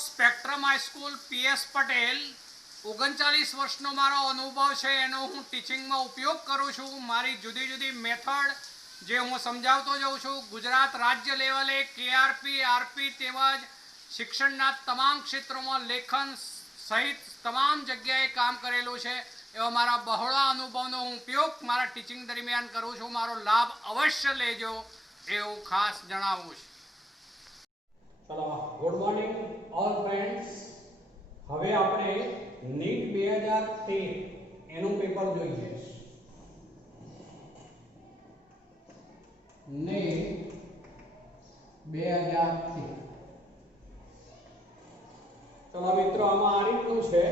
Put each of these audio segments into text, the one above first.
Spectrum high school PS Patel 39 વર્ષનો મારો અનુભવ છે એનો હું ટીચિંગમાં ઉપયોગ કરું છું. મારી જુદી જુદી મેથડ જે હું સમજાવતો જાઉં છું. ગુજરાત રાજ્ય લેવલે કેઆરપી આરપી તેમજ શિક્ષણના તમામ ક્ષેત્રોમાં લેખન સહિત તમામ જગ્યાએ કામ કરેલું છે. એવા મારા બહોળા અનુભવનો હું ઉપયોગ મારા ટીચિંગ દરમિયાન કરું છું. મારો લાભ અવશ્ય લેજો એવું ખાસ જણાવું છું. ચલો ગુડ મોર્નિંગ ઓલ ફ્રેન્ડ્સ. હવે આપણે નીટ 2013 એનું પેપર જોઈએ. નીટ 2013. ચલો મિત્રો, આમાં આ રીતનું છે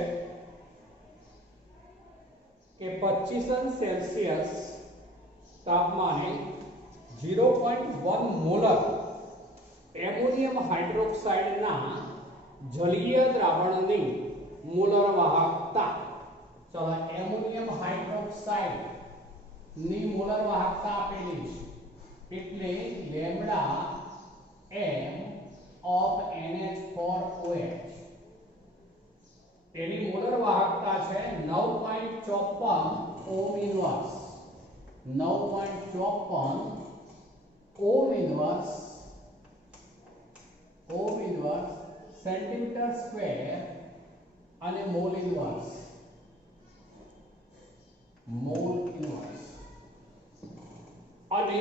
કે 25 સેલ્સિયસ તાપમાને 0.1 મોલર એમોનિયમ હાઇડ્રોક્સાઇડના જલીય દ્રાવણની મોલર વાહકતા. ચલો, એમોનિયમ હાઇડ્રોક્સાઇડ ની મોલર વાહકતા આપેલી છે એટલે lambda m of NH4OH any molar વાહકતા છે 9.54 ohm inverse. 9.54 ohm inverse centimetre square અને મોલ ઇનવર્સ. અને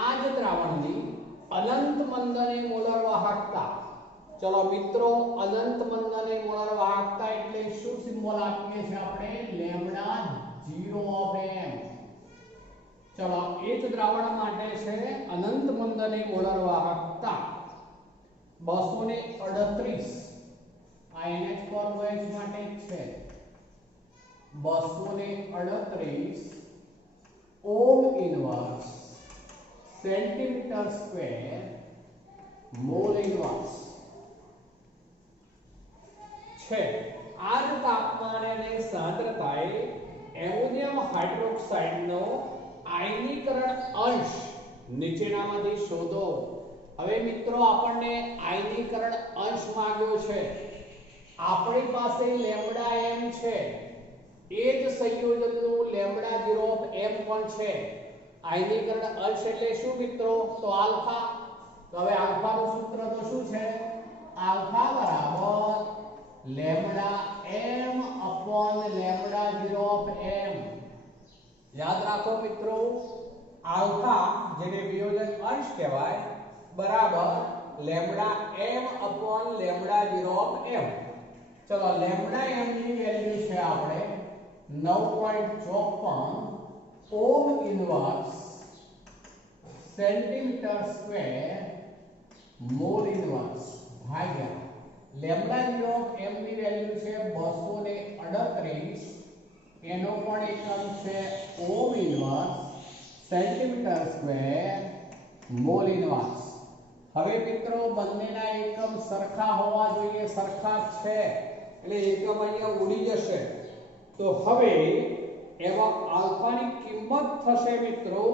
આ જ દ્રાવણની અનંત મંદની મોલર વાહકતા. ચલો મિત્રો, અનંત મંદની મોલર વાહકતા એટલે શું સિમ્બોલ આપીએ છીએ આપણે? Lambda 0 of m. ચલો, એ જ દ્રાવણ માટે છે અનંત મંદની મોલર વાહકતા 238. આ NH4OH માટે છે 238 ohm inverse centimetre square mole inverse છે. આ જ તાપમાને અને સાંદ્રતાએ એમોનિયમ હાઇડ્રોક્સાઇડનો આયનીકરણ અંશ નીચેનામાંથી શોધો. હવે મિત્રો, આપણને આયનીકરણ અંશ માંગ્યો છે. આપણી પાસે લેમ્ડા m છે, એ જ સંયોજનનું લેમ્ડા 0 ઓફ m પણ છે. આયનીકરણ અંશ એટલે શું મિત્રો? તો આલ્ફા. તો હવે આલ્ફાનું સૂત્ર તો શું છે? આલ્ફા બરાબર lambda m upon lambda 0 of m. યાદ રાખો મિત્રો, આલ્ફા જેને વિયોજન અંશ કહેવાય બરાબર lambda m upon lambda 0 of m. ચલો, લેમ્ડા m ની વેલ્યુ છે આપણે 9.54 ohm inverse centimetre square mole inverse ભાગ્યા લેમ્ડા 0 ઓફ m ની વેલ્યુ છે 238. એનો પણ એકમ છે ohm inverse centimetre square mole inverse. હવે મિત્રો, બંનેના એકમ સરખા હોવા જોઈએ. સરખા છે એટલે એકમ અહીંયા ઉડી જશે. તો હવે એવા આલ્ફાની કિંમત થશે મિત્રો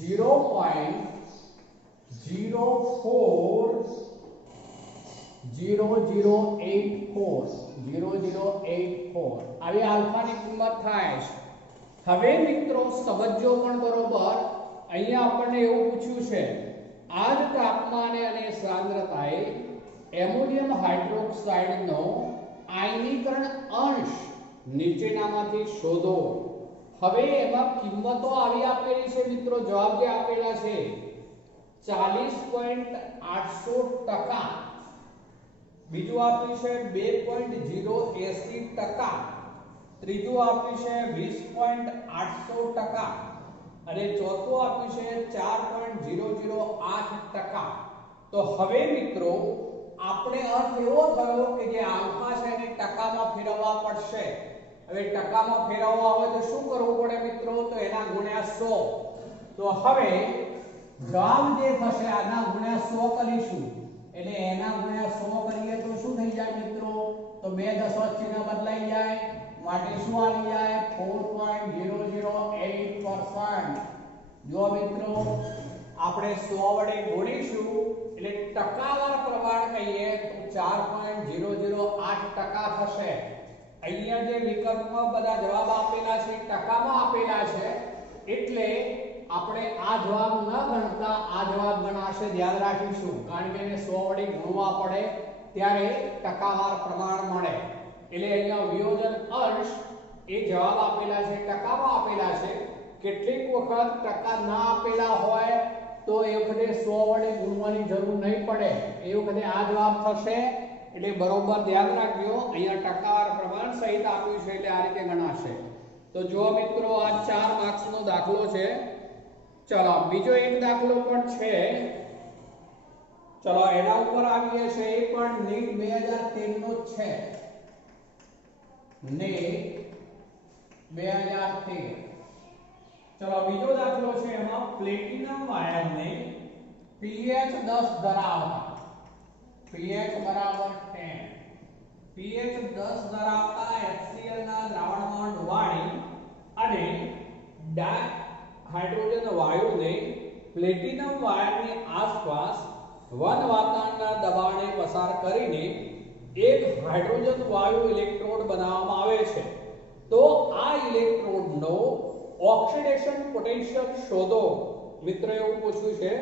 0.0084 આવી આલ્ફાની કિંમત થાય છે. હવે મિત્રો સમજો પણ બરોબર. અહીંયા આપણને એવું પૂછ્યું છે આ જ તાપમાને અને સાંદ્રતાએ એમોનિયમ હાઇડ્રોક્સાઇડનો આયનીકરણ અંશ નીચેનામાંથી શોધો. હવે એમાં કિંમતો આવી આપેલી છે મિત્રો. જવાબ જે આપેલા છે 40.800%. બીજું આપ્યું છે 2.080%. ત્રીજું આપ્યું છે 20.800%. અને ચોથું આપ્યું છે 4.008%. તો હવે મિત્રો, આપણે અર્થ એવો થયો કે જે આલ્ફા છે એને ટકામાં ફેરવવા પડશે. હવે ટકામાં ફેરવવા હોય તો શું કરવું પડે મિત્રો? તો એના ગુણ્યા 100. તો હવે જવાબ જે થશે આના ગુણ્યા 100 કરીશું એટલે એના ગુણ્યા 100 કરીએ તો શું થઈ જાય મિત્રો? તો બે દશો ચિહ્ન બદલાઈ જાય. માટે શું આવી જાય? 4.008%. જો મિત્રો આપણે 100 વડે ગુણીશું એટલે ટકાવાર પ્રમાણ કહીએ તો 4.008% થશે. અહીંયા જે વિકલ્પમાં બધા જવાબ આપેલા છે ટકામાં આપેલા છે, એટલે આપણે આ જવાબ ન ગણતા આ જવાબ ગણાશે, ધ્યાન રાખીશું, કારણ કે એને 100 વડે ગુણવા પડે ત્યારે ટકાવાર પ્રમાણ મળે. એટલે અહીંયા વિયોજન અંશ એ જવાબ આપેલા છે ટકામાં આપેલા છે. કેટલીક વખત ટકા ના આપેલા હોય તો એ વખતે 100 વડે ગુણવાની જરૂર નહીં પડે, એ વખતે આ જવાબ થશે. એટલે બરોબર ધ્યાન રાખજો, અહીંયા ટકાવાર પ્રમાણ સહિત આપ્યું છે એટલે આ રીતે ગણાશે. તો જો મિત્રો આ 4 માર્ક્સનો દાખલો છે. ચલો બીજો એક દાખલો પણ છે. ચલો એના ઉપર આવીએ છે, એ પણ નીટ 2013 નો જ છે. નીટ 2013. ચલો બીજો દાખલો છે, એમાં પ્લેટિનમ વાયરને pH 10 ધરાવતા pH બરાબર 10 pH 10 ધરાવતા HCl ના દ્રાવણમાં ડુબાડી અને હાઇડ્રોજન વાયુને પ્લેટિનમ વાયરની આસપાસ વન વાતાવરણના દબાણે પસાર કરીને એક હાઇડ્રોજન વાયુ ઇલેક્ટ્રોડ બનાવવામાં આવે છે. તો આ ઇલેક્ટ્રોડનો ઓક્સિડેશન પોટેન્શિયલ શોધો. મિત્રો એવું પૂછ્યું છે,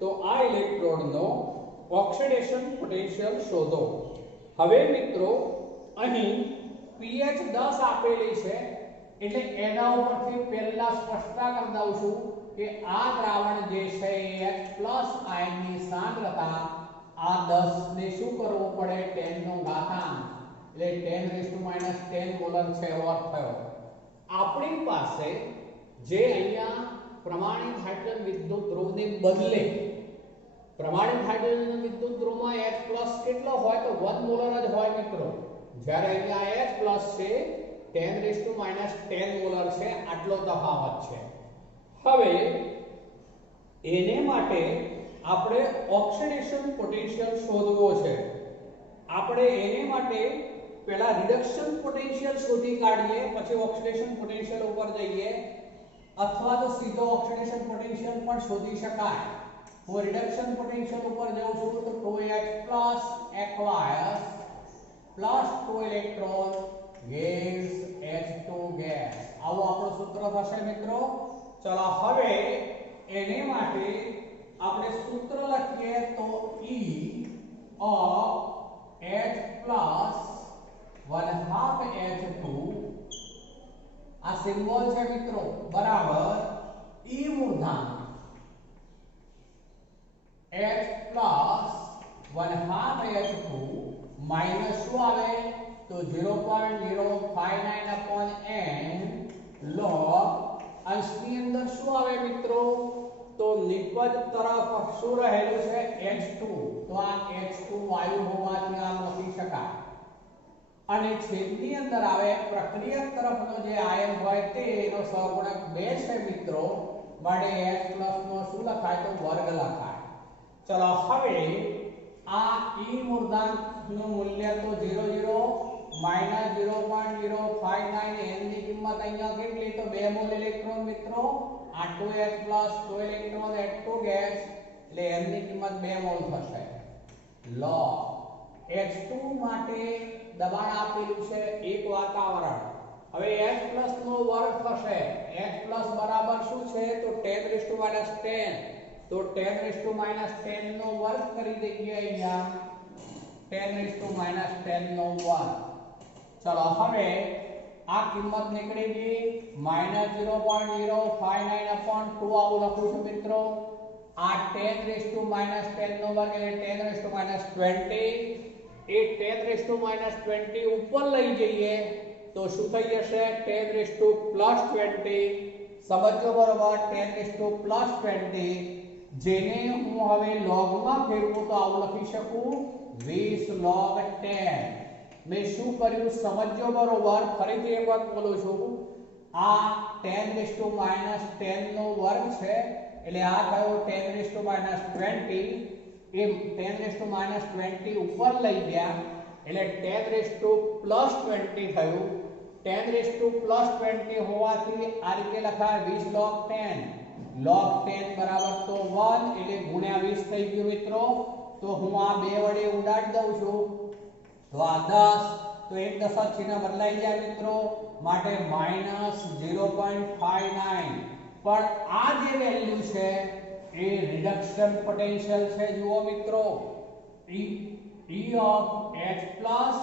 તો આ ઇલેક્ટ્રોડનો ઓક્સિડેશન પોટેન્શિયલ શોધો. હવે મિત્રો અહીં pH 10 આપેલી છે, એટલે એના ઉપરથી પહેલા સ્પષ્ટતા કરી દઉં છું કે આ દ્રાવણ જે છે એ H+ આયનની સાંદ્રતા આ 10 ને શું કરવું પડે 10 નો ઘાતાંક, એટલે 10 મોલર છે એવો અર્થ થયો. આપણી પાસે જે અહીંયા પ્રમાણિત હાઇડ્રોજન વિદ્યુત ધ્રુવને બદલે પ્રમાણિત હાઇડ્રોજન વિદ્યુત ધ્રુવમાં H+ કેટલો હોય તો 1 મોલર જ હોય મિત્રો, જ્યારે અહીંયા H+ છે 10 મોલર છે, આટલો તફાવત છે. હવે એને માટે આપણે ઓક્સિડેશન પોટેન્શિયલ શોધવો છે. આપણે એને માટે પહેલા રિડક્શન પોટેન્શિયલ શોધી કાઢીએ, પછી ઓક્સિડેશન પોટેન્શિયલ ઉપર જઈએ, અથવા તો સીધો ઓક્સિડેશન પોટેન્શિયલ પણ શોધી શકાય. હું રિડક્શન પોટેન્શિયલ ઉપર જાઉં છું તો 2H+ aqueous plus 2 electron gives H2 gas. આવું આપણું સૂત્ર થશે મિત્રો. ચલો હવે એને માટે આપણે સૂત્ર લખીએ તો E of H plus 1/2 H2 આ સિમ્બોલ છે મિત્રો બરાબર E મૂર્ધાંક H plus 1/2 H2 minus શું આવે તો 0.059 upon n log અંશની અંદર શું આવે મિત્રો તો નિપજ તરફ શું રહેલું છે H2, તો આ H2 વાયુ હોવાથી આમ લખી શકાય. અને છેદની અંદર આવે પ્રક્રિયક તરફનો જે આયન હોય તે એનો સહગુણક 2 છે મિત્રો, માટે H+ નો શું લખાય તો વર્ગ લખાય. ચલો હવે આ E મૂર્ધાંકનું મૂલ્ય તો 0.059 n ની કિંમત અહીંયા કેટલી તો 2 મોલ ઇલેક્ટ્રોન મિત્રો, આ 2H+ 2 ઇલેક્ટ્રોન H2 ગેસ, એટલે n ની કિંમત 2 મોલ થશે. log H2 માટે દબાણ આપેલું છે એક વાતાવરણ. હવે H+ નો વર્ગ થશે. H+ બરાબર શું છે તો 10 તો 10 નો વર્ગ કરી દઈએ અહીંયા 10 નો વર્ગ. ચલો હવે આ કિંમત નીકળી ગઈ -0.059 upon 2 આવું લખું છું મિત્રો. આ 10 નો વર્ગ એટલે 10 એ 10 ઉપર લઈ જઈએ તો શું થઈ જશે 10 સમજો બરોબર 10 જેને હું હવે લોગમાં ફેરવું તો આવું લખી શકું 20 log 10. મેં શું કર્યું સમજો બરોબર, ફરીથી એક વાત બોલું છું, આ 10 નો વર્ગ છે એટલે આ થયો 10 એ 10 ઉપર લઈ ગયા એટલે 10 થયું. 10 હોવાથી આ રીતે લખાય 20 log 10 બરાબર તો 1 એટલે ગુણ્યા 20 થઈ ગયું મિત્રો. તો હું આ 2 વડે ઉડાડી દઉં છું તો આ 10 તો એક દશક ચિહ્ન બદલાઈ જાય મિત્રો માટે -0.59 પણ આ જે વેલ્યુ છે એ રિડક્શન પોટેન્શિયલ છે જુઓ મિત્રો E of H plus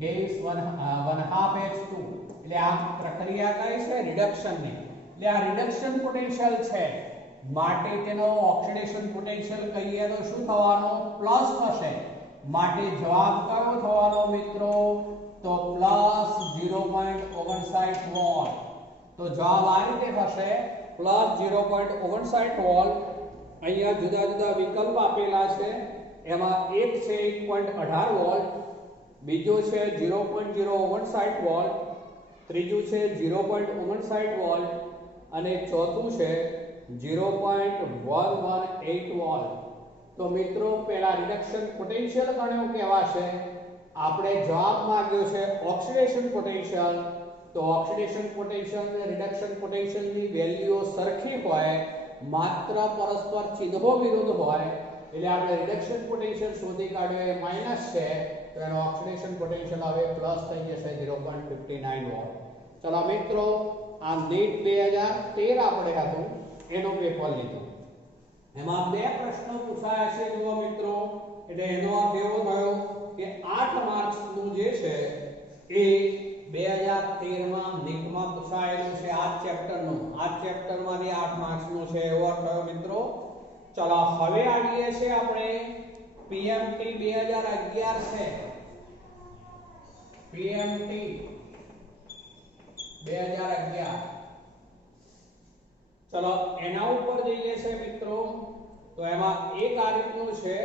gives 1/2 H2 એટલે આ પ્રક્રિયા કઈ છે રિડક્શન ની એટલે આ રિડક્શન પોટેન્શિયલ છે માટે તેનો ઓક્સિડેશન પોટેન્શિયલ કહીએ તો શું થવાનો પ્લસ થશે માટે જવાબ કયો થવાનો મિત્રો તો +0.59 વોલ્ટ તો જવાબ આ રીતે થશે +0.59 વોલ્ટ અહીંયા જુદા જુદા વિકલ્પ આપેલા છે એમાં એક છે 1.18 વોલ્ટ બીજો છે 0.059 વોલ્ટ ત્રીજું છે 0.59 વોલ્ટ અને ચોથું છે 0.118 વોલ્ટ તો મિત્રો પહેલા રિડક્શન પોટેન્શિયલ ગણ્યો કહેવાશે આપણે જવાબ માંગ્યો છે ઓક્સિડેશન પોટેન્શિયલ તો ઓક્સિડેશન પોટેન્શિયલ અને રિડક્શન પોટેન્શિયલ ની વેલ્યુઓ સરખી હોય માત્ર પરસ્પર ચિહ્નો વિરુદ્ધ હોય એટલે આપણે રિડક્શન પોટેન્શિયલ શોધી કાઢ્યો એ માઈનસ છે તો એનો ઓક્સિડેશન પોટેન્શિયલ હવે પ્લસ થઈ જશે 0.59 વોલ્ટ ચલો મિત્રો આ નીટ 2013 આપણે હતું એનો પેપર લીધું એમાં બે પ્રશ્નો પૂછાયા છે જુઓ મિત્રો એટલે એનો અર્થ એવો થયો કે 8 માર્ક્સ નું જે છે એ 2013 માં નીટમાં પૂછાયેલું છે આ ચેપ્ટરમાંથી 8 માર્ક્સ નું છે એવો અર્થ થયો મિત્રો ચલો હવે આવીએ છે આપણે PMT 2011 છે PMT 2011 ચલો એના ઉપર જઈએ છે મિત્રો તો એમાં એક આ રીતનું છે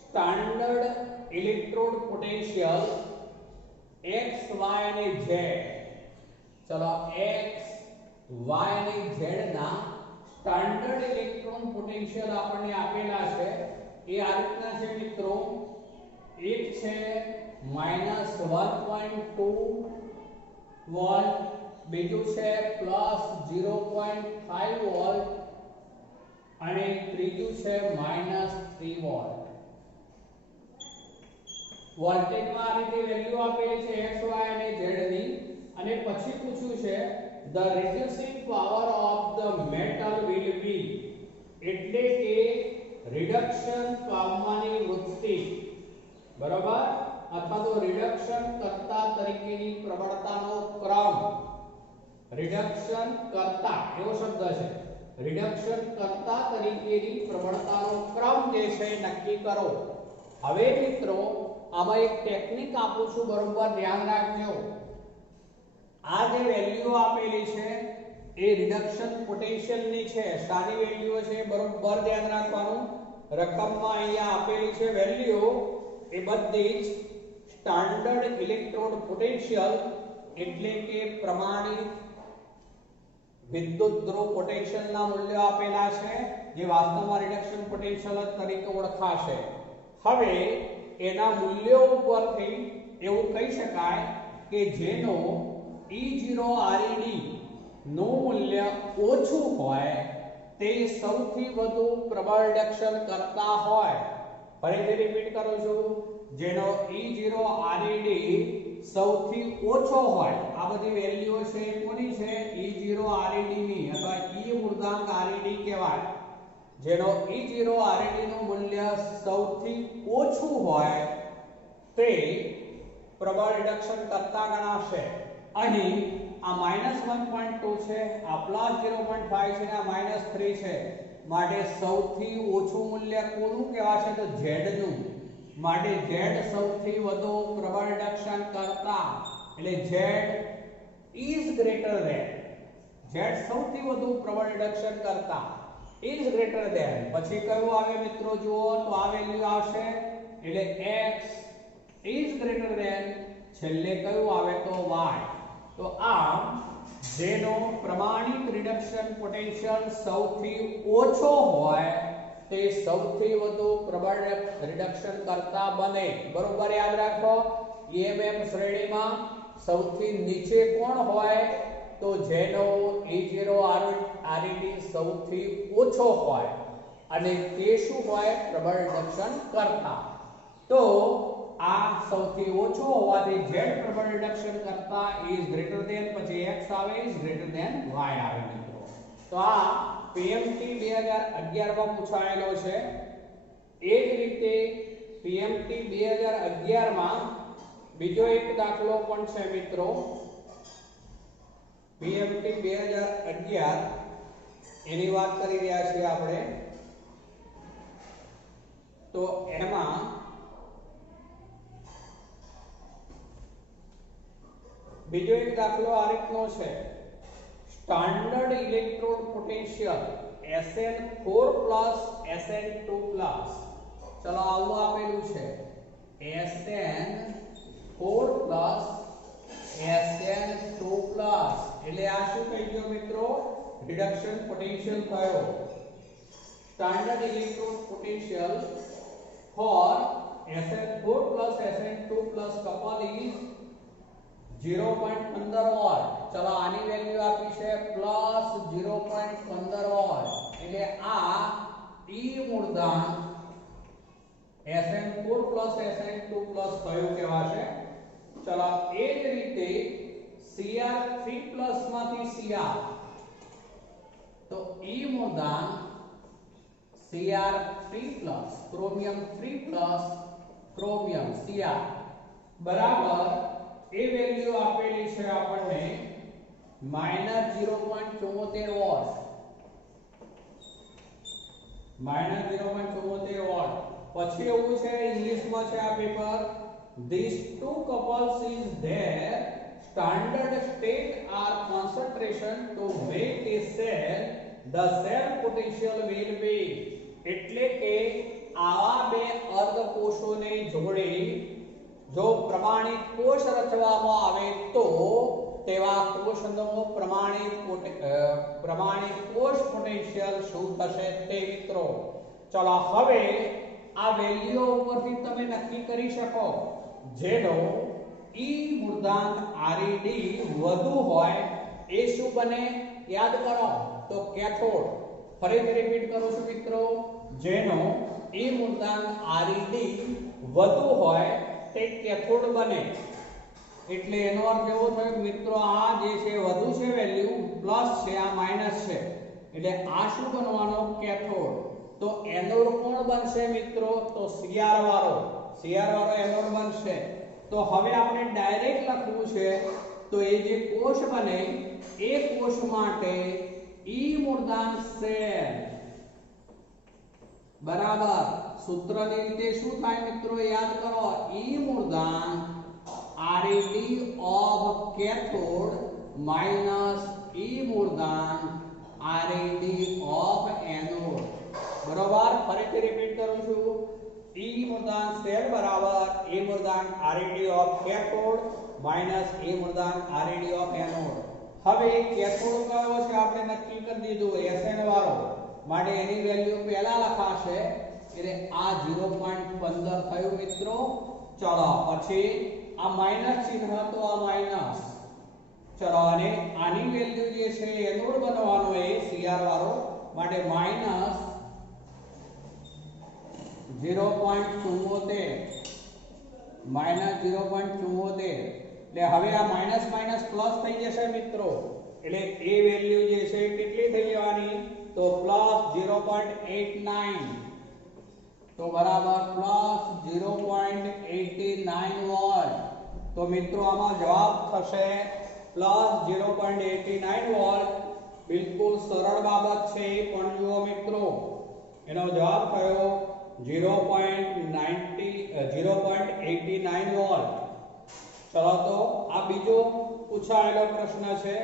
standard electrode potential x y અને z ચલો x y અને z ના સ્ટાન્ડર્ડ ઇલેક્ટ્રોન પોટેન્શિયલ આપણને આપેલા છે એ આ રીતના છે મિત્રો એક છે -1.2 વોલ્ટ બીજું છે +0.5 વોલ્ટ અને ત્રીજું છે -3 વોલ્ટ વોલ્ટેજમાં આ રીતે વેલ્યુ આપેલી છે x y અને z ની અને પછી પૂછ્યું છે the reducing power of the metal will be એટલે કે રિડક્શન પામવાની વૃત્તિ બરાબર અથવા તો રિડક્શન કર્તા તરીકેની પ્રબળતાનો ક્રમ રિડક્શન કર્તા એવો શબ્દ છે રિડક્શન કર્તા તરીકેની પ્રબળતાનો ક્રમ જે છે નક્કી કરો હવે મિત્રો આમાં એક ટેકનિક આપું છું બરોબર ધ્યાન રાખજો આ જે વેલ્યુ આપેલી છે એ રિડક્શન પોટેન્શિયલ ની છે સારી વેલ્યુ છે બરોબર ધ્યાન રાખવાનું રકમમાં અહીંયા આપેલી છે વેલ્યુ એ બધી જ સ્ટાન્ડર્ડ ઇલેક્ટ્રોડ પોટેન્શિયલ એટલે કે પ્રમાણિત વિદ્યુત ધ્રુવ પોટેન્શિયલ ના મૂલ્યો આપેલા છે જે વાસ્તવમાં રિડક્શન પોટેન્શિયલ તરીકે ઓળખાશે હવે એના મૂલ્યો ઉપરથી એવું કહી શકાય કે જેનો E0 ReD નું મૂલ્ય ઓછું હોય તે સૌથી વધુ પ્રબળ રિડક્શન કરતા હોય ફરીથી રિપીટ કરું છું જેનો E0 ReD સૌથી ઓછો હોય આ બધી વેલ્યુઓ છે કોની છે E0 ReD ની અથવા E મૂળાંક ReD કહેવાય જેનો E0 ReD નું મૂલ્ય સૌથી ઓછું હોય તે પ્રબળ રિડક્શન કરતા ગણાશે અહીં આ -1.2 છે આ +0.5 છે અને આ -3 છે માટે સૌથી ઓછું મૂલ્ય કોનું કહેવાશે તો Z નું માટે Z સૌથી વધુ પ્રબળ રિડક્શન કરતા એટલે Z is greater than Z સૌથી વધુ પ્રબળ રિડક્શન કરતા is greater than પછી કયું આવે મિત્રો જુઓ તો આ વેલ્યુ આવશે એટલે x is greater than છેલ્લે કયું આવે તો y તો આમ જેનો પ્રમાણિત રિડક્શન પોટેન્શિયલ સૌથી ઓછો હોય તે સૌથી વધુ પ્રબળ રિડક્શન કરતા બને બરોબર યાદ રાખો EMF શ્રેણીમાં સૌથી નીચે કોણ હોય તો જેનો E0 ReD સૌથી ઓછો હોય અને તે શું હોય? પ્રબળ રિડક્શન કરતા. તો આ સૌથી ઓછો હોવાથી z પ્રબળ રિડક્શન કરતા ઇઝ ગ્રેટર ધેન, પછી x આવે ઇઝ ગ્રેટર ધેન y આવે મિત્રો. તો આ PMT 2011 માં પૂછાયેલો છે. એ જ રીતે PMT 2011 માં બીજો એક દાખલો પણ છે મિત્રો. PMT 2011 એની વાત કરી રહ્યા છીએ આપણે. તો એમાં બીજો એક દાખલો આ રીતનો છે. Standard electrode potential Sn4 Sn2 ચલો આવું આપેલું છે. Sn4 Sn2 એટલે આ શું થઈ ગયો મિત્રો? રિડક્શન પોટેન્શિયલ થયો. Standard electrode potential for Sn4 Sn2 couple is 0.15 volt. ચલો આની વેલ્યુ આપી છે +0.15 વોલ્ટ. એટલે આ E મૂળાંક Sn4 Sn2 કયું કહેવાશે? ચલો એ જ રીતે Cr3 માંથી Cr, તો E મૂળાંક Cr3 chromium 3 chromium Cr બરાબર એ વેલ્યુ આપેલી છે આપણને -0.74 વોલ્ટ. -0.74 વોલ્ટ. પછી એવું છે ઇંગ્લિશમાં છે આ paper. these two couples is their standard state are concentration to make a cell, the cell potential will be. એટલે કે આવા બે અર્ધ કોષોને જોડી જો પ્રમાણિત કોષ રચવામાં આવે તો તેવા કોષનો પ્રમાણિત કોષ પોટેન્શિયલ શું થશે તે મિત્રો. ચલો હવે આ વેલ્યુ ઉપરથી તમે નક્કી કરી શકો. જેનો E મૂળાંક ReD વધુ હોય એ શું બને? યાદ કરો તો કેથોડ. ફરીથી રિપીટ કરું છું મિત્રો. જેનો E મૂળાંક ReD વધુ હોય તે કેથોડ બને. એટલે એનો અર્થ એવો થયો મિત્રો આ જે છે વધુ છે વેલ્યુ પ્લસ છે, આ માઈનસ છે. એટલે આ શું બનવાનો? કેથોડ. તો એનોડ કોણ બનશે મિત્રો? તો Cr વાળો એનોડ બનશે. તો હવે આપણે ડાયરેક્ટ લખવું છે. તો એ જે કોષ બને એ કોષ માટે E મૂળાંક સેલ બરાબર સૂત્રની રીતે શું થાય મિત્રો? યાદ કરો. E મૂળાંક ReD of cathode minus E મૂળાંક ReD of anode. બરોબર. ફરીથી રિપીટ કરું છું. E મૂળાંક સેલ બરાબર E મૂળાંક ReD of cathode minus E મૂળાંક ReD of anode. હવે કેથોડ કયો છે આપણે નક્કી કરી દીધું Sn વાળો. માટે એની વેલ્યુ પહેલા લખાશે. એટલે આ 0.15 થયું મિત્રો. ચલો પછી આ માઈનસ ચિહ્ન તો આ માઈનસ. ચલો અને આની વેલ્યુ જે છે એનોડ બનવાનો એ Cr વાળો. માટે માઈનસ 0.74 એટલે હવે આ માઈનસ માઈનસ પ્લસ થઈ જશે મિત્રો. એટલે એ વેલ્યુ જે છે કેટલી થઈ જવાની? તો +0.89 તો બરાબર +0.89 વોલ્ટ. તો મિત્રો આમાં જવાબ થશે +0.89 વોલ્ટ. બિલકુલ સરળ બાબત છે પણ જુઓ મિત્રો એનો જવાબ થયો 0.89 વોલ્ટ. ચલો તો આ બીજો પૂછાયેલો પ્રશ્ન છે.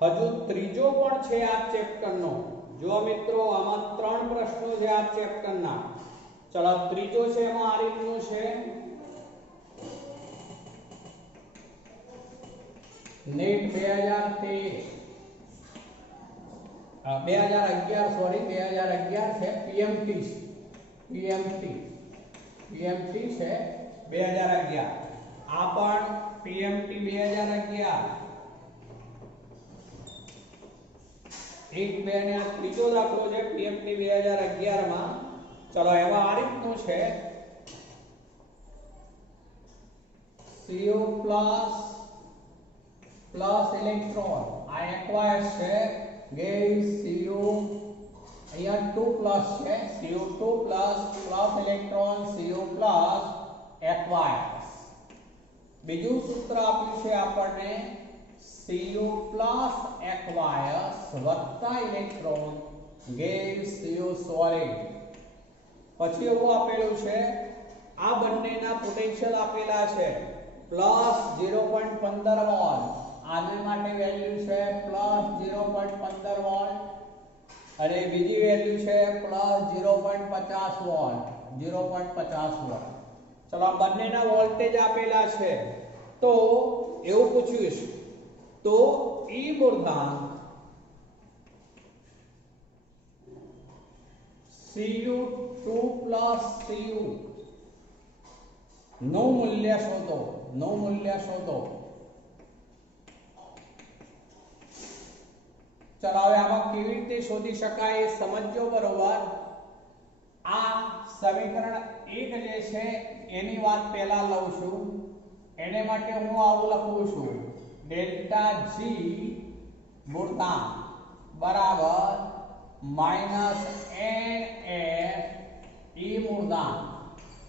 હજુ ત્રીજો પણ છે આ ચેપ્ટરનો. જો મિત્રો આમાં 3 પ્રશ્નો છે આ ચેપ્ટરના. ચલો ત્રીજો છે એમાં આ રીતનું છે. નેટ 2011 છે. PMT છે 2011. આ પણ PMT 2011. 1 2 અને આ ત્રીજો દાખલો છે પીએમટી 2011 માં. ચલો એમાં આ રીતનું છે CO પ્લસ ઇલેક્ટ્રોન આ એક્વાયર્સ છે ગેસ CO અહીંયા 2 પ્લસ છે CO2 plus electron CO plus acquires. બીજું સૂત્ર આપ્યું છે આપણને CO પ્લસ એક્વાયર્સ વત્તા ઇલેક્ટ્રોન ગેસ CO સોલિડ. પછી એવું આપેલું છે આ બંનેના પોટેન્શિયલ આપેલા છે પ્લસ 0.15 વોલ્ટ, આને માટે વેલ્યુ છે પ્લસ 0.15 વોલ્ટ અને બીજી વેલ્યુ છે પ્લસ 0.50 વોલ્ટ 0.50 વોલ્ટ. ચલો આ બંનેના વોલ્ટેજ આપેલા છે તો એવું પૂછ્યું છે તો E મૂળાંક Cu2 પ્લસ Cu નું મૂલ્ય શોધો. ચલો હવે આમાં કેવી રીતે શોધી શકાય એ સમજો બરોબર. આ સમીકરણ 1 જે છે એની વાત પહેલા લઉં છું. એને માટે હું આવું લખું છું ડેલ્ટા જી મૂળાંક બરાબર માઈનસ NF E મૂળાંક.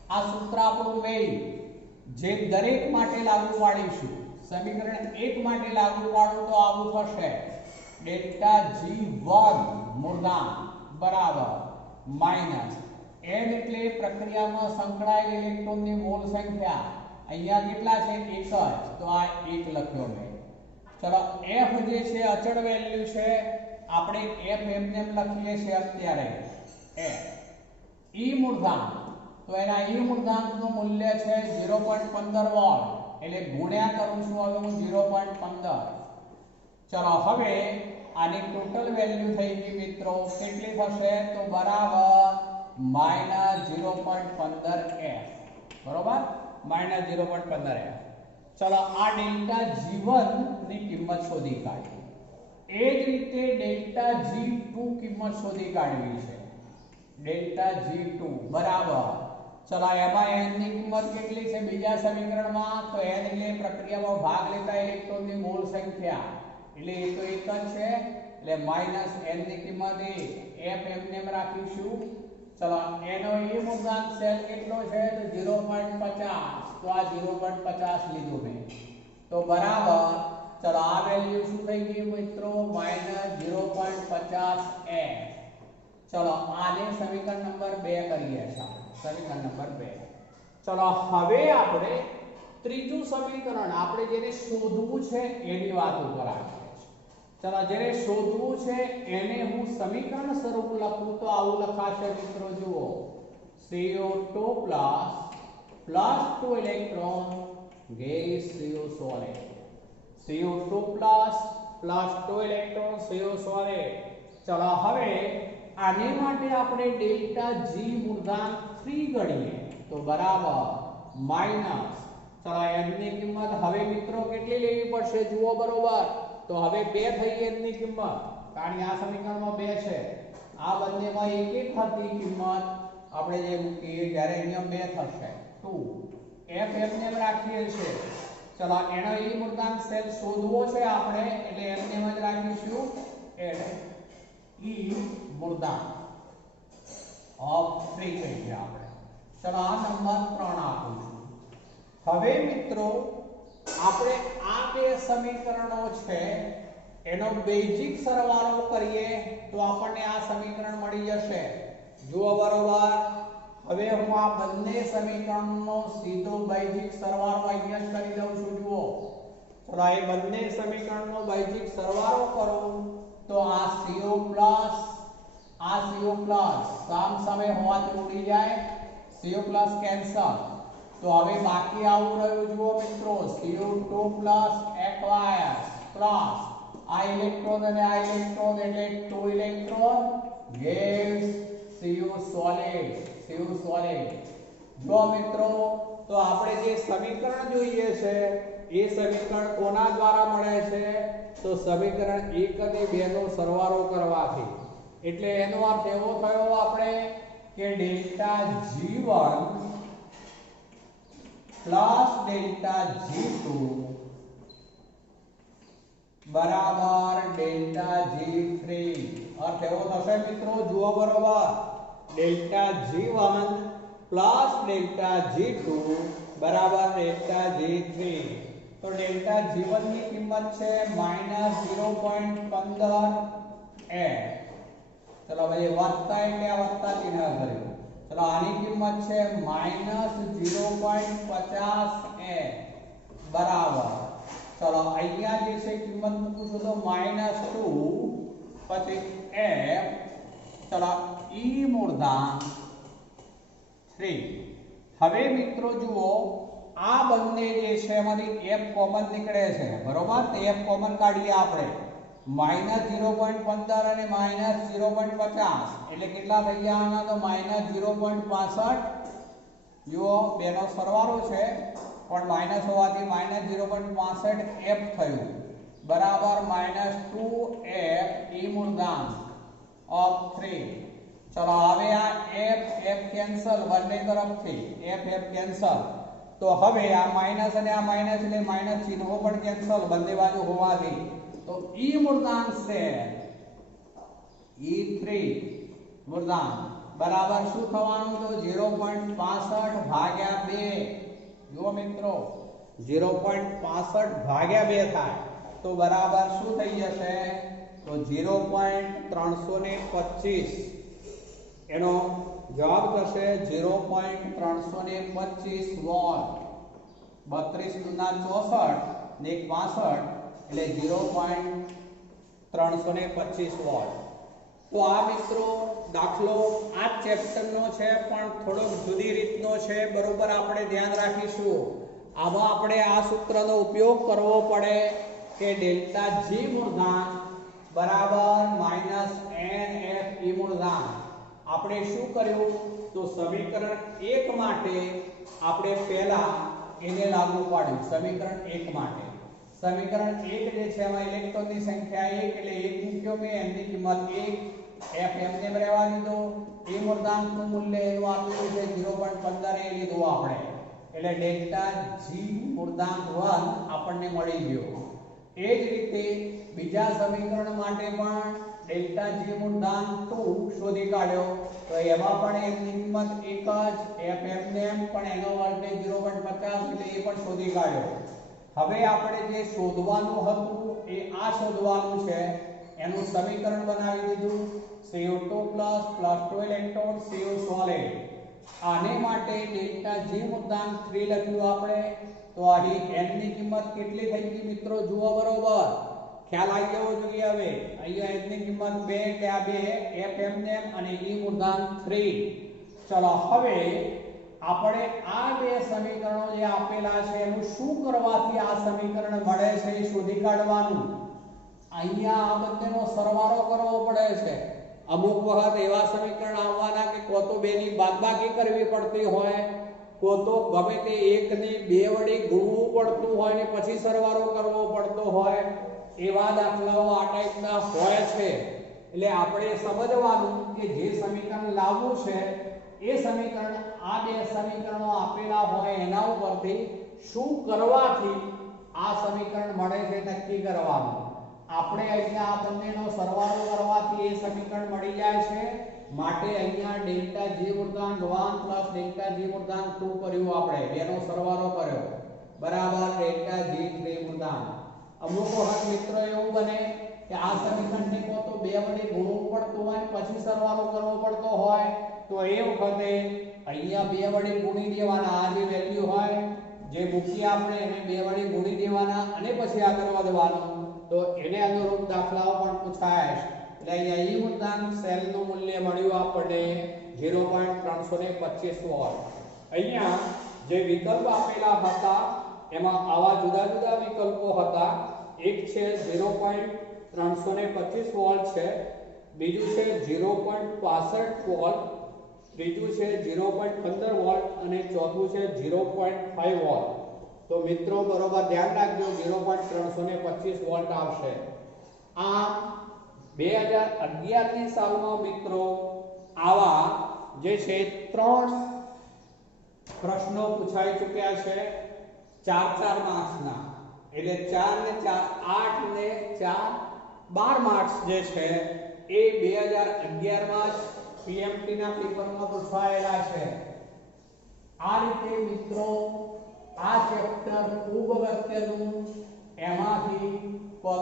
આ સૂત્ર આપણું મેઇન જે દરેક માટે લાગુ પાડીશું. સમીકરણ 1 માટે લાગુ પાડું તો આવું થશે ડેલ્ટા G1 મૂળાંક બરાબર માઈનસ n એટલે પ્રક્રિયામાં સંકળાયેલ ઇલેક્ટ્રોનની મોલ સંખ્યા. અહીંયા કેટલા છે? 1 જ, તો આ 1 લખ્યો મેં. ચલો F જે છે અચળ વેલ્યુ છે આપણે F એમને લખીએ છીએ અત્યારે F. E મૂળાંક તો એના E મૂળાંકનું મૂલ્ય છે 0.15 વોલ્ટ એટલે ગુણ્યા કરું છું હવે હું 0.15. ચલો હવે આની ટોટલ વેલ્યુ થઈ ગઈ મિત્રો કેટલી થશે તો બરાબર -0.15 F બરોબર -0.15 F. ચલો આ ડેલ્ટા G1 ની કિંમત શોધી કાઢી. એ જ રીતે ડેલ્ટા G2 કિંમત શોધી કાઢવી છે. ડેલ્ટા G2 બરાબર ચલો એમાં n ની કિંમત કેટલી છે બીજા સમીકરણમાં તો n એટલે પ્રક્રિયામાં ભાગ લેતા ઇલેક્ટ્રોનની મોલ સંખ્યા એટલે એ તો એક જ છે એટલે માઈનસ n ની કિંમત F એમને રાખીશું. ચલો એનો E મૂળાંક સેલ કેટલો છે તો 0.50 તો આ 0.50 લીધું મેં તો બરાબર ચલો આ વેલ્યુ શું થઈ ગઈ મિત્રો -0.50 F. ચલો આને સમીકરણ નંબર 2 કરીએ સમીકરણ નંબર 2. ચલો હવે આપણે ત્રીજું સમીકરણ આપણે જેને શોધવું છે એની વાત ઉપર આવીએ છીએ. ચલો જેને શોધવું છે એને હું સમીકરણ સ્વરૂપ લખું તો આવું લખાશે મિત્રો જુઓ CO2 plus 2 electron gas CO solid. CO2 plus 2 electron CO solid. ચલો હવે આને માટે આપણે ડેલ્ટા G મૂળાંક 3 ગણીએ તો બરાબર માઈનસ ચલો n ની કિંમત હવે મિત્રો કેટલી લેવી પડશે જુઓ બરોબર તો હવે 2 થઈ n ની કિંમત કારણ કે આ સમીકરણમાં 2 છે આ બંનેમાં એક હતી કિંમત આપણે જે મૂકીએ ત્યારે અહીંયા 2 થશે 2 F એમને રાખીએ છે. ચલો એનો E મૂળાંક સેલ શોધવો છે આપણે એટલે એમને જ રાખીશું એટલે E મૂળાંક ઓફ 3 કહીએ આપણે. ચલો આ નંબર 3 આપું છું. હવે મિત્રો આપણે આ બે સમીકરણો છે એનો બેઝિક સરવાળો કરીએ તો આપણને આ સમીકરણ મળી જશે. જુઓ બરોબર હવે હું આ બંને સમીકરણનો સીધો બેઝિક સરવાળો અહીંયા કરી દઉં છું જુઓ. ચલો એ બંને સમીકરણનો બેઝિક સરવાળો કરું તો આ CO સામ સામે હોવાથી ઉડી જાય CO કેન્સલ તો હવે બાકી આવું રહ્યું જુઓ મિત્રો CO2 એક્વાયર્સ પ્લસ આ ઇલેક્ટ્રોન અને આ ઇલેક્ટ્રોન એટલે 2 ઇલેક્ટ્રોન ગેસ CO સોલિડ. જો મિત્રો તો આપણે જે સમીકરણ જોઈએ છે એ સમીકરણ કોના દ્વારા મળે છે? તો સમીકરણ 1 અને 2 નો સરવાળો કરવાથી. એટલે એનો અર્થ એવો થયો આપણે કે delta G1 plus delta G2 બરાબર ડેલ્ટા G3. અર્થ એવો થશે મિત્રો, જુઓ બરોબર, delta G1 plus delta G2 બરાબર ડેલ્ટા G3. તો ડેલ્ટા G1 ની કિંમત છે -0.15 a. ચલો ભાઈ વત્તા એટલે આ વત્તા ચિહ્ન કર્યું. ચલો આની કિંમત છે -0.50 a બરાબર. ચલો અહીંયા જે છે કિંમત મૂકું છું તો -2 પછી f. ચલો e મૂળાંક 3. હવે મિત્રો જુઓ, આ બંને જે છે એમાંથી f કોમન નીકળે છે બરોબર. તો f કોમન કાઢીએ આપણે. -0.15 અને -0.50 એટલે કેટલા થઈ ગયા આના? તો -0.65. જુઓ બેનો સરવાળો છે પણ માઈનસ હોવાથી -0.65 f થયું બરાબર -2f e મૂળાંક ઓફ 3. ચલો હવે આ f કેન્સલ બંને તરફથી, f કેન્સલ. તો હવે આ માઈનસ અને આ માઈનસ એટલે માઈનસ ચિહ્નો પણ કેન્સલ બંને બાજુ હોવાથી. તો e મૂળાંક છે e3 મૂળાંક બરાબર શું થવાનું? તો 0.65 ભાગ્યા 2. જુઓ મિત્રો 0.65 ભાગ્યા 2 થાય તો બરાબર શું થઈ જશે? તો 0.325. એનો જવાબ થશે 0.325 વોલ્ટ. 32 × 64 ને 65 એટલે 0.325 વોલ્ટ. તો આ મિત્રો દાખલો આ ચેપ્ટરનો છે પણ થોડોક જુદી રીતનો છે બરોબર. આપણે ધ્યાન રાખીશું. આમાં આપણે આ સૂત્રનો ઉપયોગ કરવો પડે કે ડેલ્ટા G મૂળાંક બરાબર -NF e મૂળાંક. આપણે શું કર્યું? તો સમીકરણ 1 માટે આપણે પહેલા એને લાગુ પાડ્યું. સમીકરણ 1 માટે સમીકરણ 1 જે છે એમાં ઇલેક્ટ્રોનની સંખ્યા 1 એટલે 1 મૂક્યો મેં, એની કિંમત 1. f એમને રહેવા દીધો. e મૂળાંકનું મૂલ્ય એનું આપેલું છે 0.15 એ લીધું આપણે. એટલે ડેલ્ટા G મૂળાંક 1 આપણને મળી ગયો. એ જ રીતે બીજા સમીકરણ માટે પણ ડેલ્ટા G મૂળાંક 2 શોધી કાઢ્યો. તો એમાં પણ એની કિંમત 1 જ, f એમને પણ એનો વોલ્ટેજ 0.50 એટલે એ પણ શોધી કાઢ્યો. હવે આપણે જે શોધવાનું હતું એ આ શોધવાનું છે. એનું સમીકરણ બનાવી દીધું CO2 +2 ઇલેક્ટ્રોન CO સોલિડ. આને માટે ડેલ્ટા G મૂળાંક 3 લખ્યું આપણે. તો આની n ની કિંમત કેટલી થઈ ગઈ મિત્રો? જુઓ બરોબર, ખ્યાલ આવી જવો જોઈએ. હવે અહીંયા n ની કિંમત 2 એટલે આ 2 f એમને અને e મૂળાંક 3. ચલો હવે આપણે આ બે સમીકરણો જે આપેલા છે એનું શું કરવાથી આ સમીકરણ મળે છે એ શોધી કાઢવાનું. અહીંયા આ બંનેનો સરવાળો કરવો પડે છે. અમુક વખત એવા સમીકરણ આવવાના કે કો તો બેની બાદબાકી કરવી પડતી હોય, કો તો ગમે તે એકને 2 વડે ગુણવું પડતું હોય ને પછી સરવાળો કરવો પડતો હોય. એવા દાખલાઓ આ ટાઈપના હોય છે. એટલે આપણે સમજવાનું કે જે સમીકરણ લાવવું છે એ સમીકરણ આ બે સમીકરણો આપેલા હોય એના ઉપરથી શું કરવાથી આ સમીકરણ મળે છે નક્કી કરવાનું. આપણે અહીંયા આ બંનેનો સરવાળો કરવાથી એ સમીકરણ મળી જાય છે. માટે અહીંયા ડેલ્ટા G મૂળાંક 1 + ડેલ્ટા G મૂળાંક 2 કર્યું. આપણે બેનો સરવાળો કર્યો બરાબર ડેલ્ટા G3 મૂળાંક. અમુક વખત મિત્રો એવું બને કે આ સમીકરણને કો તો 2 વડે ગુણવું પડતું હોય પછી સરવાળો કરવો પડતો હોય. તો એ વખતે અહીંયા 2 વડે ગુણી દેવાના. આ જે વેલ્યુ હોય જે મૂકી આપણે એને 2 વડે ગુણી દેવાના અને પછી આગળ વધવાનું. તો એને અનુરૂપ દાખલાઓ પણ પૂછાય છે. એટલે અહીંયા e મૂળાંક સેલનું મૂલ્ય મળ્યું આપણને 0.325 વોલ્ટ. અહીંયા જે વિકલ્પ આપેલા હતા એમાં આવા જુદા જુદા વિકલ્પો હતા. એક છે 0.325 વોલ્ટ છે, બીજું છે 0.65 વોલ્ટ, ત્રીજું છે 0.15 વોલ્ટ અને ચોથું છે 0.5 વોલ્ટ. તો મિત્રો બરોબર ધ્યાન રાખજો 0.325 વોલ્ટ આવશે. આમ 2011 ની સાલમાં મિત્રો આવા જે છે 3 પ્રશ્નો પૂછાઈ ચૂક્યા છે 4 માર્ક્સના. એટલે 4 ને 4 8 ને 4 12 માર્ક્સ જે છે એ 2011 માં જ પીએમટી ના પેપરમાં પૂછાયેલા છે. આ રીતે મિત્રો આ ચેપ્ટર ખૂબ અગત્યનું, એમાંથી તો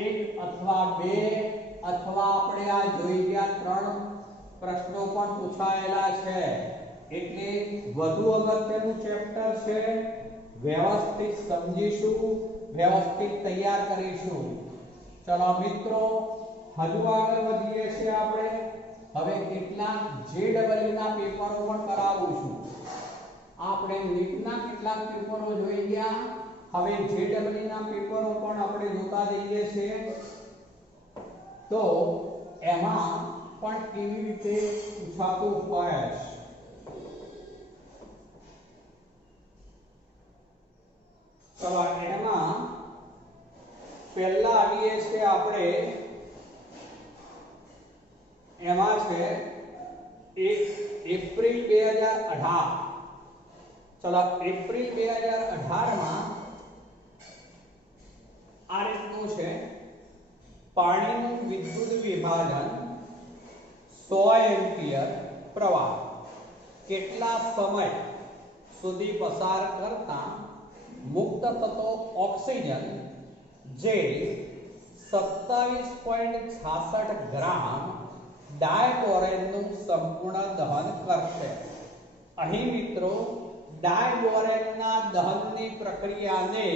1 અથવા 2 અથવા આપણે આ જોઈ ગયા 3 પ્રશ્નો પણ પૂછાયેલા છે. એટલે વધુ અગત્યનું ચેપ્ટર છે. વ્યવસ્થિત સમજીશું, વ્યવસ્થિત તૈયાર કરીશું. ચલો મિત્રો હજુ આગળ વધીએ છીએ. આપણે હવે કેટલાક જેડબલઈ ના પેપરો પણ કરાવું છું. આપણે નીટના કેટલાક પેપરો જોઈ ગયા, હવે જેડબલઈ ના પેપરો પણ આપણે જોતા જઈએ છીએ. તો એમાં પણ કેવી રીતે પૂછાતું હોય છે. ચલો એમાં પહેલા આવીએ છીએ આપણે, એમાં છે એપ્રિલ 2018. ચલો એપ્રિલ 2018 માં આ રીતનું છે. પાણીનું વિદ્યુત વિભાજન 100 એમ્પિયર પ્રવાહ કેટલા સમય સુધી પસાર કરતા મુક્ત થતો ઓક્સિજન જે 27.66 ગ્રામ ડાયબોરેનનું સંપૂર્ણ દહન કરશે. અહીં મિત્રો ડાયબોરેનના દહનની પ્રક્રિયાને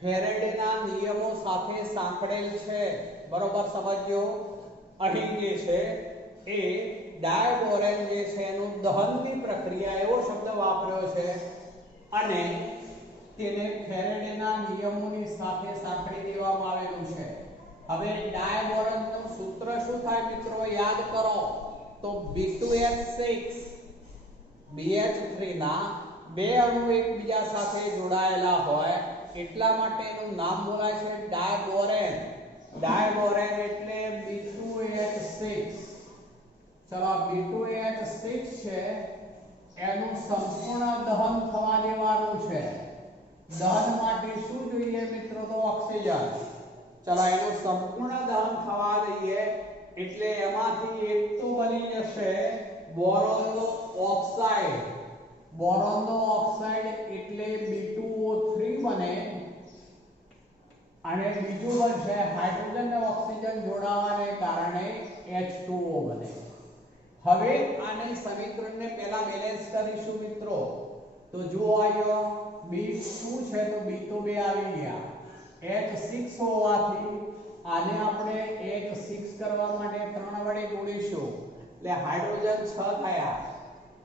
ફેરેડેના નિયમો સાથે સાંકળેલ છે. બરોબર સમજો. અહીં જે છે એ ડાયબોરેન જે છે એનું દહનની પ્રક્રિયા એવો શબ્દ વાપર્યો છે અને તેને ફેરેડેના નિયમોની સાથે સાંકળી દેવામાં આવેલું છે. હવે ડાયબોરેનનું સૂત્ર શું થાય મિત્રો યાદ કરો તો B2H6 BH3 ના બે અણુ એકબીજા સાથે જોડાયેલા હોય એટલા માટે એનું નામ બોલાય છે ડાયબોરેન. ડાયબોરેન એટલે B2H6. ચલો B2H6 છે એનું સંપૂર્ણ દહન થવા દેવાનું છે. દહન માટે શું જોઈએ મિત્રો તો ઓક્સિજન. ચલો એનું સંપૂર્ણ દહન થવા દઈએ એટલે એમાંથી એક તો બની જશે બોરોનનો ઓક્સાઇડ. બોરોનનો ઓક્સાઇડ એટલે B2O3 બને અને બીજું બનશે હાઇડ્રોજન અને ઓક્સિજન જોડાવાને કારણે H2O બને. હવે આને સમીકરણને પહેલા બેલેન્સ કરીશું મિત્રો. તો જુઓ આયો B2 છે તો B તો 2 આવી ગયા. H6 હોવાથી આને આપણે H6 કરવા માટે 3 વડે ગુણીશું એટલે હાઇડ્રોજન 6 થયા.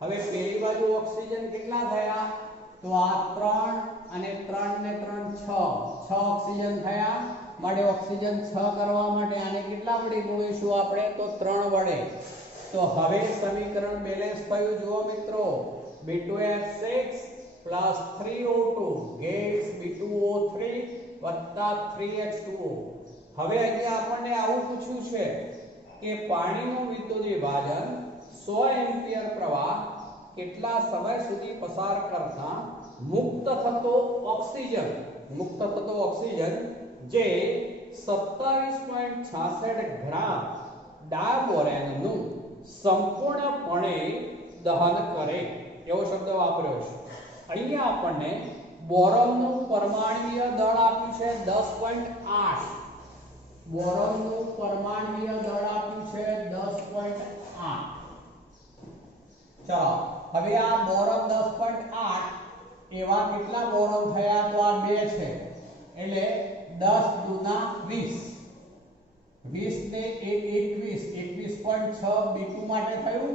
હવે પેલી બાજુ ઓક્સિજન કેટલા થયા તો આ 3 અને 3 ને 3 6 ઓક્સિજન થયા. માટે ઓક્સિજન 6 કરવા માટે આને કેટલા વડે ગુણીશું આપણે તો 3 વડે. તો હવે સમીકરણ બેલેન્સ થયું. જુઓ મિત્રો B2H6 3O2 gives B2O3 3H2O. હવે અહીંયા આપણને આવું પૂછ્યું છે કે પાણીનું વિદ્યુત વિભાજન 100 એમ્પિયર પ્રવાહ કેટલા સમય સુધી પસાર કરતા મુક્ત થતો ઓક્સિજન જે 27.66 ગ્રામ ડાયબોરેનનું સંપૂર્ણપણે દહન કરે એવો શબ્દ વાપર્યો છે. અહીંયા આપણને બોરોનનું પરમાણ્વીય દળ આપ્યું છે 10.8. બોરોનનું પરમાણ્વીય દળ આપ્યું છે 10.8. ચાલો હવે આ બોરોન 10.8 એવા કેટલા બોરોન થયા તો આ 2 છે એટલે 10 દુના 20. 20 ને 21.6 B2 માટે થયું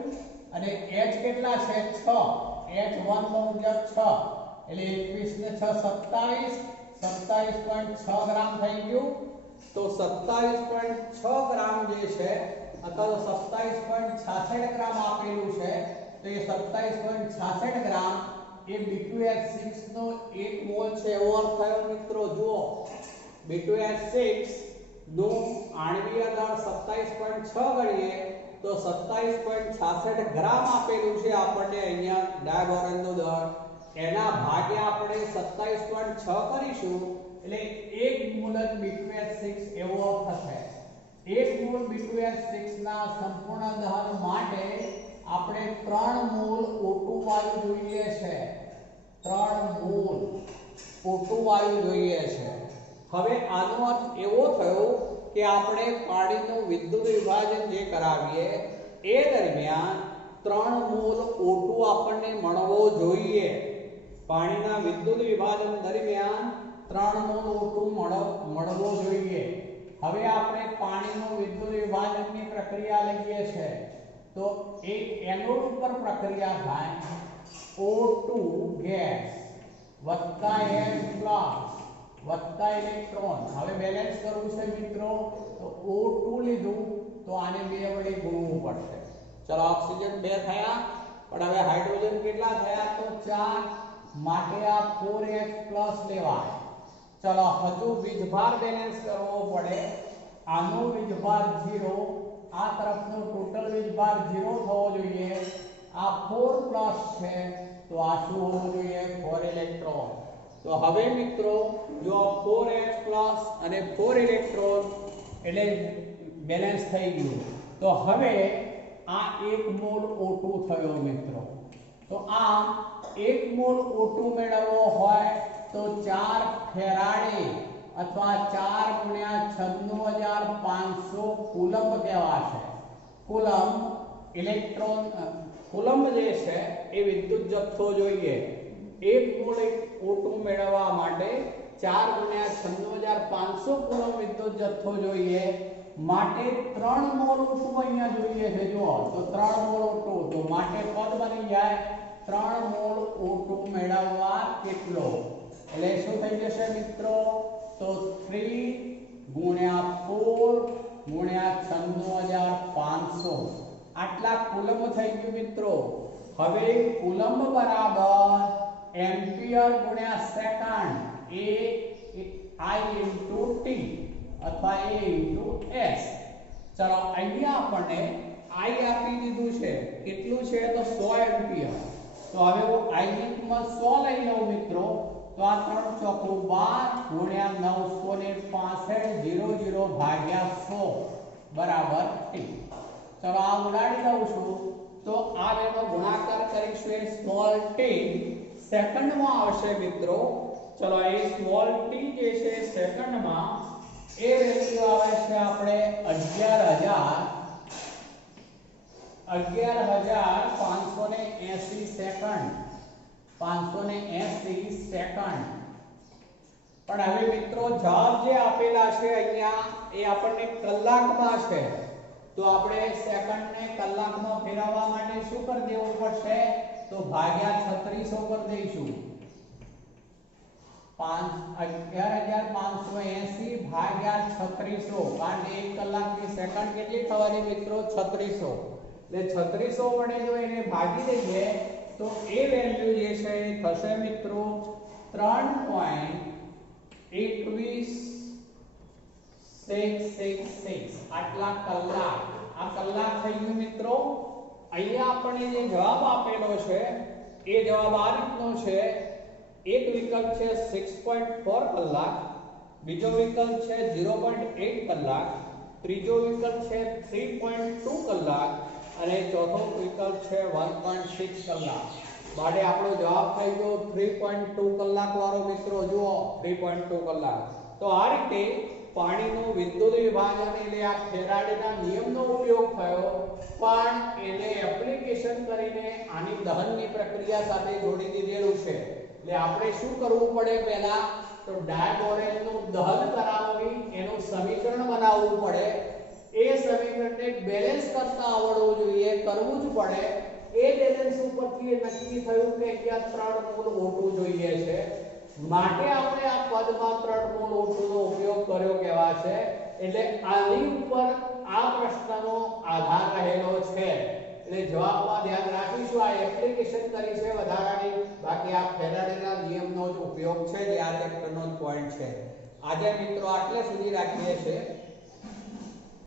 અને H કેટલા છે 6 H1 નો મુજબ 6 એટલે 21 ને 6 27.6 ગ્રામ થઈ ગયું. તો 27.6 ગ્રામ જે છે અથવા તો 27.66 ગ્રામ આપેલું છે તો એ 27.66 ગ્રામ એ B2H6 નો 1 મોલ છે એવો અર્થ થયો મિત્રો. જુઓ B2H6 નું આણ્વીય દળ 27.6 ગણીએ તો 27.66 ગ્રામ આપેલું છે આપણને અહીંયા ડાયગોરનનું દળ. એના ભાગ્યા આપણે 27.6 કરીશું એટલે 1 મોલ જ B2H6 એવો અર્થ થશે. 1 મોલ B2H6 ના સંપૂર્ણ દહન માટે આપણે 3 મોલ O2 વાયુ જોઈએ છે. 3 મોલ O2 વાયુ જોઈએ છે. હવે આનો અર્થ એવો થયો કે આપણે પાણીનું વિદ્યુત વિભાજન જે કરાવીએ એ દરમિયાન 3 મોલ O2 આપણને મળવો જોઈએ. પાણીના વિદ્યુત વિભાજન દરમિયાન 3 મોલ O2 મળવો જોઈએ. હવે આપણે પાણીનું વિદ્યુત વિભાજનની પ્રક્રિયા લઈએ છે તો એક એનોડ ઉપર પ્રક્રિયા થાય O2 ગેસ વત્તા H+ વત્તા ઇલેક્ટ્રોન. હવે બેલેન્સ કરવું છે મિત્રો તો O2 લીધું તો આને 2 વડે ગુણવું પડશે. ચલો ઓક્સિજન 2 થયા પણ હવે હાઇડ્રોજન કેટલા થયા તો 4 માટે આ 4H+ લેવાય. ચલો હજુ વીજભાર બેલેન્સ કરવો પડે. આનો વીજભાર 0 આ તરફનો ટોટલ વીજભાર 0 થવો જોઈએ. આ 4+ છે તો આ શું હોવું જોઈએ 4 ઇલેક્ટ્રોન. તો હવે મિત્રો જો 4H+ અને 4 ઇલેક્ટ્રોન એટલે બેલેન્સ થઈ ગયું. તો હવે આ 1 મોલ O2 થયો મિત્રો. તો આ 1 મોલ O2 મેળવવો હોય તો 4 ફેરાડે અથવા 4 × 96500 કુલમ્બ કહેવાશે. કુલમ્બ ઇલેક્ટ્રોન કુલમ્બ જે છે એ વિદ્યુત જથ્થો જોઈએ. 1 મોલ O2 મેળવવા માટે 4 × 96500 કુલમ્બ વિદ્યુત જથ્થો જોઈએ. માટે 3 મોલ O2 અહીંયા જોઈએ છે. જો તો 3 મોલ O2 તો માટે પદ બની જાય 3 મોલ O2 મેળવવા કેટલો એટલે શું થઈ જશે મિત્રો તો 3 × 4 × 96500 આટલા કુલમ્બ થઈ ગયું મિત્રો. હવે કુલમ્બ બરાબર ampere × second A I × T અથવા A × S. ચલો અહીંયા આપણને I આપી દીધું છે. કેટલું છે તો 100 એમ્પિયર. તો હવે હું I ની કિંમત 100 લઈ લઉં મિત્રો તો આ 3 ચોકું 12 × 965 00 ભાગ્યા 100 બરાબર T. ચલો આ ઉડાડી દઉં છું તો આ બેનો ગુણાકાર કરીશું એ સ્મોલ t સેકન્ડમાં આવશે મિત્રો. ચલો એ સ્મોલ t જે છે સેકન્ડમાં એ વેલ્યુ આવે છે આપણે 11580 સેકન્ડ 580 સેકન્ડ. પણ હવે મિત્રો જવાબ જે આપેલા છે અહીંયા એ આપણને કલાકમાં છે તો આપણે સેકન્ડને કલાકમાં ફેરવવા માટે શું કરી દેવું પડશે તો ભાગ્યા 3600 કરી દઈશું. 11580 ભાગ્યા 3600 કારણ કે 1 કલાકની સેકન્ડ કેટલી થવાની મિત્રો 3600 એટલે 3600 વડે જો એને ભાગી દઈએ તો એ વેલ્યુ જે છે એ થશે મિત્રો 3.21666 આટલા કલાક. આ કલાક થઈ ગયું મિત્રો. અહીંયા આપણને જે જવાબ આપેલો છે એ જવાબ આ રીતનો છે. એક વિકલ્પ છે 6.4 કલાક, બીજો વિકલ્પ છે 0.8 કલાક, ત્રીજો વિકલ્પ છે 3.2 કલાક અને ચોથો વિકલ્પ છે 1.6 કલાક. માટે આપણો જવાબ થઈ ગયો 3.2 કલાક વાળો મિત્રો. જુઓ 3.2 કલાક. તો આ રીતે પાણીનું વિદ્યુત વિભાજન એટલે આ ફેરાડેના નિયમનો ઉપયોગ થયો પણ એને એપ્લિકેશન કરીને આની દહનની પ્રક્રિયા સાથે જોડી દીધેલું છે. એટલે આપણે શું કરવું પડે પહેલા તો ડાયગોરેનનું દહન કરાવવી એનું સમીકરણ બનાવવું પડે. એ સમીકરણને બેલેન્સ કરતા આવડવું જોઈએ, કરવું જ પડે. એ બેલેન્સ ઉપરથી નક્કી થયું કે અહીંયા 3 મોલ O2 જોઈએ છે માટે આપણે આ પદમાં 3 મોલ O2 નો ઉપયોગ કર્યો કહેવા છે. એટલે આની ઉપર આ પ્રશ્નનો આધાર રહેલો છે. એટલે તે જવાબમાં ધ્યાન રાખીશું. આ એપ્લિકેશન કરી છે વધારાની, બાકી આ ફેરાડેના નિયમનો જ ઉપયોગ છે જે આ ચેપ્ટરનો જ પોઈન્ટ છે. આજે મિત્રો આટલે સુધી રાખીએ છીએ.